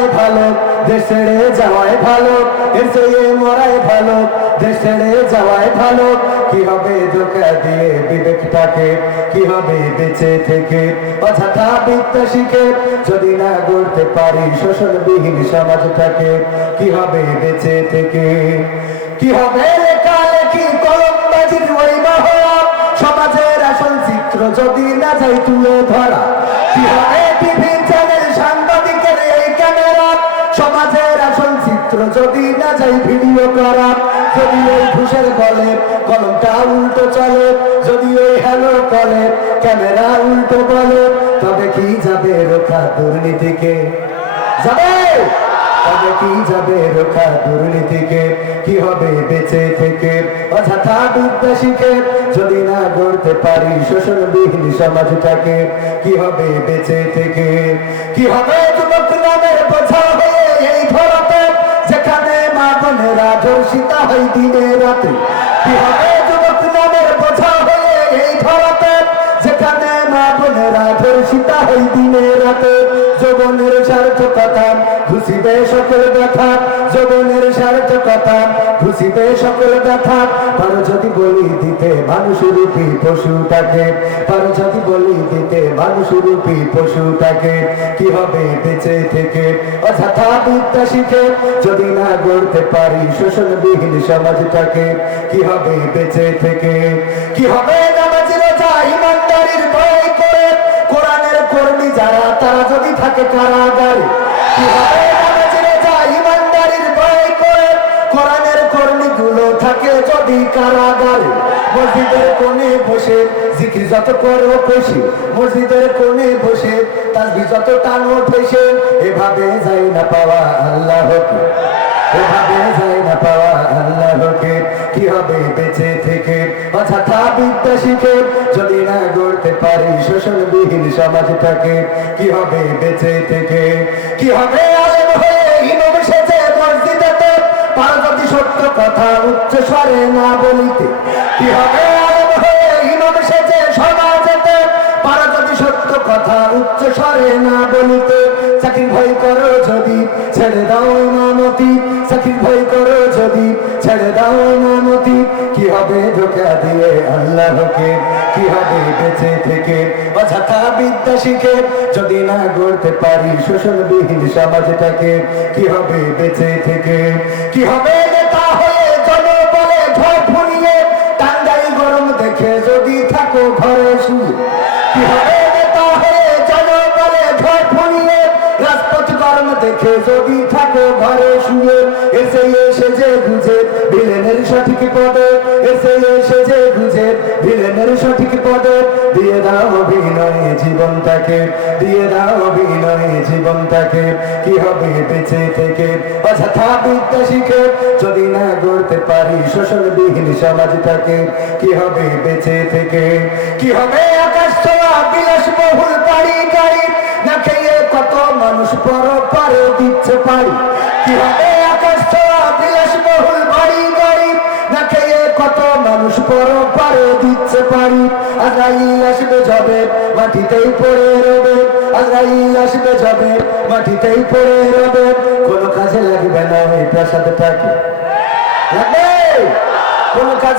মরাই ভালো দেশ ছেড়ে যাওয়াই ভালো, এসে মরাই ভালো দেশ ছেড়ে যাওয়াই ভালো। কি হবে ধোকা দিয়ে বিবেকটাকে? কি হবে বেঁচে থেকে? অযথা বিদ্যা শিখে যদি না গড়তে পারি শোষণবিহীন সমাজটাকে, কি হবে বেঁচে থেকে? কি হবে লেখালেখি কলমবাজির ওই মহড়া? সমাজের আসল চিত্র যদি না যাই তুলে যদি না যাই ভিডিও করা যদি ওই ঘুষের বলে কলমটা উল্টো চলে, যদি ওই হ্যালো বলে ক্যামেরা উল্টো বলে, তবে কি যাবে রোখা দুর্নীতিকে? যাবে! তবে কি যাবে রোখা দুর্নীতিকে? কি হবে বেঁচে থেকে? অযথা বিদ্যা যদি না গড়তে পারি শোষণবিহীন সমাজটাকে, কি হবে বেঁচে থেকে? কি হবে যুবক নামের বোঝা হয়ে এই বোনেরা ধর্ষিতা হয় দিনে রাতে। কি হবে যুবক নামের বোঝা হয়ে এই ধরাতে? যেখানে মা বোনেরা ধর্ষিতা হয় দিনে রাতে, যৌবনের সার্থকতা ঘুষিবে সকল ব্যথা যৌবনের সার্থকতা খুশিবে সকল ব্যথা। পারো যদি বলি দিতে মানুষ রূপী পশুটাকে পারো যদি বলি দিতে মানুষ রূপী পশুটাকে কি হবে বেঁচে থেকে? অযথা বিদ্যা শিখে যদি না গড়তে পারি শোষণবিহীন সমাজটাকে, কি হবে বেঁচে থেকে? কি হবে নামাজ, রোজা, ইমানদারির ভয় করে? কোরআনের কর্মী যারা, তারা যদি থাকে কারাগারে, কি হবে যদি কারাগারে মসজিদের কোণে বসে জিকির যত করো মসজিদের কোণে বসে যত টানো ঠেসে, এভাবে যাই না পাওয়া আল্লাহকে। এভাবে যায় না পাওয়া আল্লাহকে। কি হবে বেঁচে থেকে? অযথা বিদ্যা শিখে, যদি না গড়তে পারি শোষণবিহীন সমাজটাকে, কি হবে বেঁচে থেকে? কি হবে কথা উচ্চ স্বরে না বলিতে কি হবে? ইমাম সমাজেতে পার যদি সত্য কথা উচ্চ স্বরে না বলিতে। ভয় করো যদি, ছেড়ে দাও ইমামতি ভয় করো যদি, ছেড়ে দাও ইমামতি কি হবে দিয়ে আল্লাহকে কি হবে বেঁচে থেকে? অযথা বিদ্যা শিখে যদি না গড়তে পারি শোষণবিহীন সমাজটাকে, কি হবে বেঁচে থেকে? কি হবে নেতা হয়ে দেখে যদি থাকো ঘরে শুয়ে, এসে এসে যে গুজে ভিলেনের সঠিক পদে, এসে এসে যে গুজে ভিলেনের সঠিক পদে, দিয়ে দাও অভিনয়ে জীবনটাকে, দিয়ে দাও অভিনয়ে জীবনটাকে। কি হবে বেঁচে থেকে? অযথা বিদ্যা শিখে যদি না গড়তে পারি শোষণবিহীন সমাজটাকে, কি হবে বেঁচে থেকে? কি হবে আকাশ ছোঁয়া বিলাস বহুল পাড়ি গাড়ি। না খেয়ে কত মানুষ পর পারে দিচ্ছে পারি কি হবে আকাশ ছোঁয়া বিলাস বাড়ি গাড়ি। না খেয়ে কত মানুষ পর পারে দিচ্ছে পারি আজরাইল আসবে যাবে, মাটিতেই পড়ে রবে। আজরাইল আসবে যাবে, মাটিতেই পড়ে রবে। কোনো কাজে লাগবে না এই প্রাসাদটাকে। লাগবে? কোনো কাজে